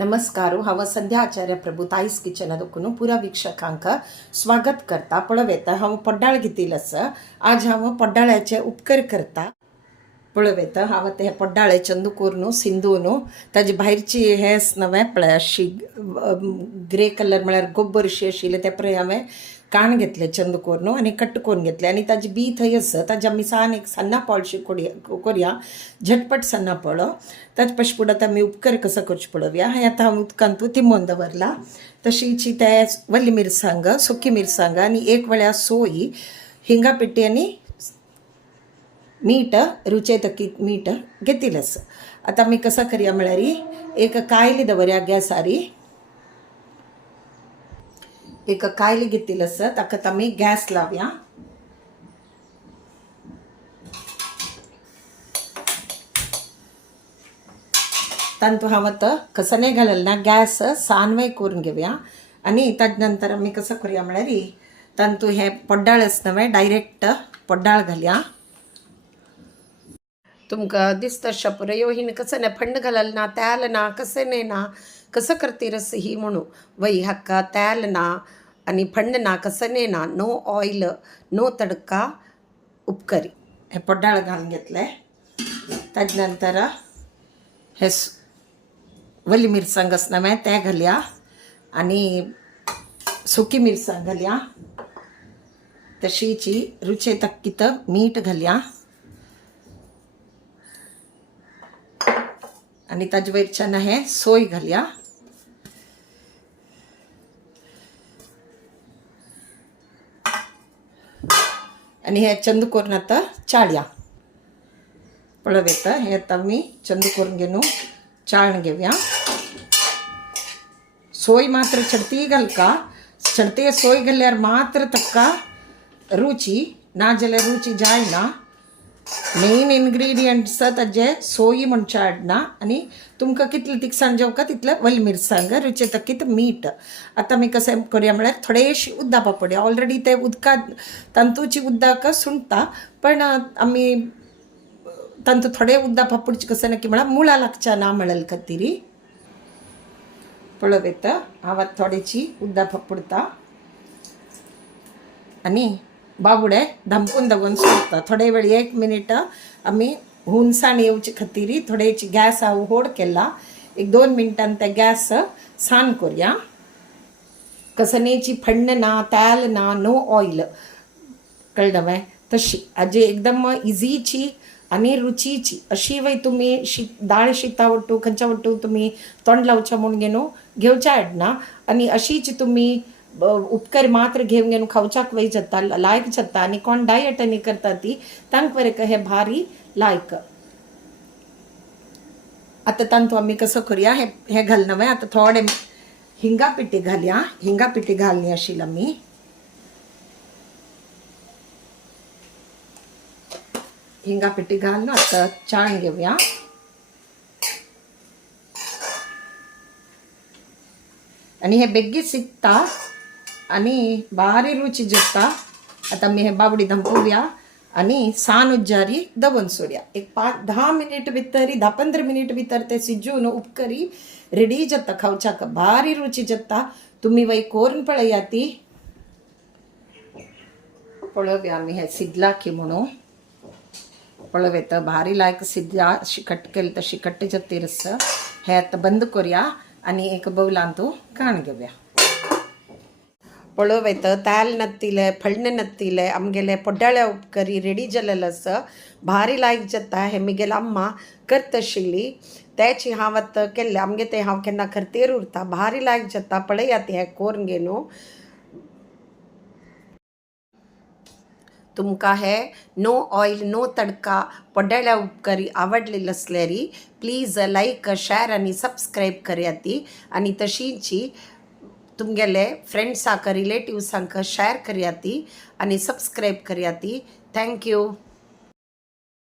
नमस्कार हांव संध्या आचार्य प्रभू ताईस किचन देखून पुरा वीक्षकांक स्वागत करता। पळवेता हांव पड्डाळ घेतिल्लो आसा। आज हांव पड्डाळ्याचे उपकर करता। पळवेता हांव ते पड्डाळे चंदूकूर सिंधून ताजी भायरची हे नवे पळय अशी ग्रे कलर म्हळ्यार गोब्बरशी आशिल्ले ते पळय हांवें काण घेतले चंदूकूर आनी कट करून घेतले आनी ताजी बी थंय आसा। ताज्या मिसान एक सन्ना पळशी करूया झटपट सन्ना पळो। ताजे पयस फुडें आतां आमी उपकर कसो करचे पळोवया। हें आतां हांव उदकांत तिमोवन दवरला। तशीच ते वल्ली मिरसांग सुकी मिरसांग आनी एक वळ्या सोय हिंगा पिट्टी आनी मीठ रुचे तकीत मीठ घेतिल्लें आसा। आतां आमी कसो करया म्हळ्यार एक कायली दवरया गॅसार। एक कायली घेतिल्ली आसा ताका आमी गॅस लावया। तांतू हांव आतां कसो नाही घालना गॅस सानवे करून घेवया आनी ताजे नंतर आमी कसो करूया म्हळ्यार तांतू हे पड्डाळ आसा नवे डायरेक्ट पड्डाळ घालया। तुमकां दिसता शपुरयो हिन कसं नाही फंड घालना तेल ना कसे नाही ना कसं करती रस ही म्हणू वही हक्का तेल ना आणि फंड ना कसं नाही ना नो ऑयल नो तडका उपकरी हे पड्डाळ घालून घेतले। ताजे नंतर हे वली मिरसांग आसा नवे ते घालया आनी सुकी मिरसांग घालया। तशीच रुचे तक्कीत मीठ घालया आणि ताजे वयरच्यान हे सोय घालया आणि हे चंद करून आतां चाळया। पळवेता हे आतां आमी चंद करून घेवन चाळून घेवया। सोय मात्र चडती घालका चडते सोय घाल्यार मात्र ताका रुची ना जाल्यार रुची जायना। मेन इन्ग्रेडियंट्स ताजे सोयी म्हण चाडना आनी तुमकां कितले तिखसाण जेवका तितले वली मिरसांग रुचे तकीत मीठ। आतां आमी कशें करूया म्हळ्यार थोडेशी उद्दां पापड्या ऑलरेडी ते उदकांत तांतूची उदक सुणटा पण आमी तांतू थोडे उद्दां पापडचे कशें ना की म्हळ्यार मुळा लागच्या ना म्हणले खातीर पळवेता हांव थोडेची उद्दां पापडता आनी बाबुडे धांपून दवरून सोडटा। थोडे वेळ 1 मिनिट आमी हुंसाण येवचे खातीर थोडेची गॅस हांव व्हड केला। 1-2 मिनटान ते गॅस सान करूया। कसनेची फंड ना तेल ना नो ऑयल कळ्ळें वे तशी हाजी एकदम इजीची आनी रुचीची अशी वय तुमी दाळ शिता वट्टू खंयच्या वट्टू तुमी तोंड लावच्या म्हूण घेवच्या हाडना आनी अशीच तुमी उपकर मात्र घेवन खावच्याक वय जाता लायक जाता आनी कोण डायट आनी करता ती तांक वरेक हे भारी लायक। आतां तांतू आमी कसो करूया हे घालना वे आतां थोडे हिंगा पिठी घालया। हिंगा पिठी घालनी आशिल्ली आमी हिंगा पिठी घालून आतां चाळून घेवया। आनी हे बेगीन शिजता आनी बारी रुची जेवता। आतां आमी हे बाबडी धांपोवया आनी सान उज्जारी दवरून सोडया। एक 5-10 मिनिट भितर 10-15 मिनिट भितर ते शिजून उपकरी रेडी जाता खावच्याक भारी रुची जाता। तुमी वय करून पळया ती पळोवया आमी हे शिजला की म्हणून पळवेता भारी लायक शिजला कट केली तशी कट जाती रस। हे आतां बंद करूया आनी एक बौलांत काण घेवया। पळोवता तेल नत्तिले फळण नत्तिले आमगेले पड्डाळ्या उपकरी रेडी जालेले आसा। भारी लायक जाता हे मिगेल अम्मा करता आशिल्ली त्याची हांव आतां केल्ले आमगे ते हांव केन्ना करतेर उरता भारी लायक जाता। पळया ते हे करून घेवन तुमकां हे नो ऑयल नो तडका पड्डाळ्या उपकरी आवडलेले असल्यार प्लीज लायक शेअर आनी सबस्क्रायब कराती आनी तशीच तुमगेले फ्रेंड्सांक रिलेटिव्सांक शेअर कराती आनी सबस्क्रायब कराती। थँक्यू।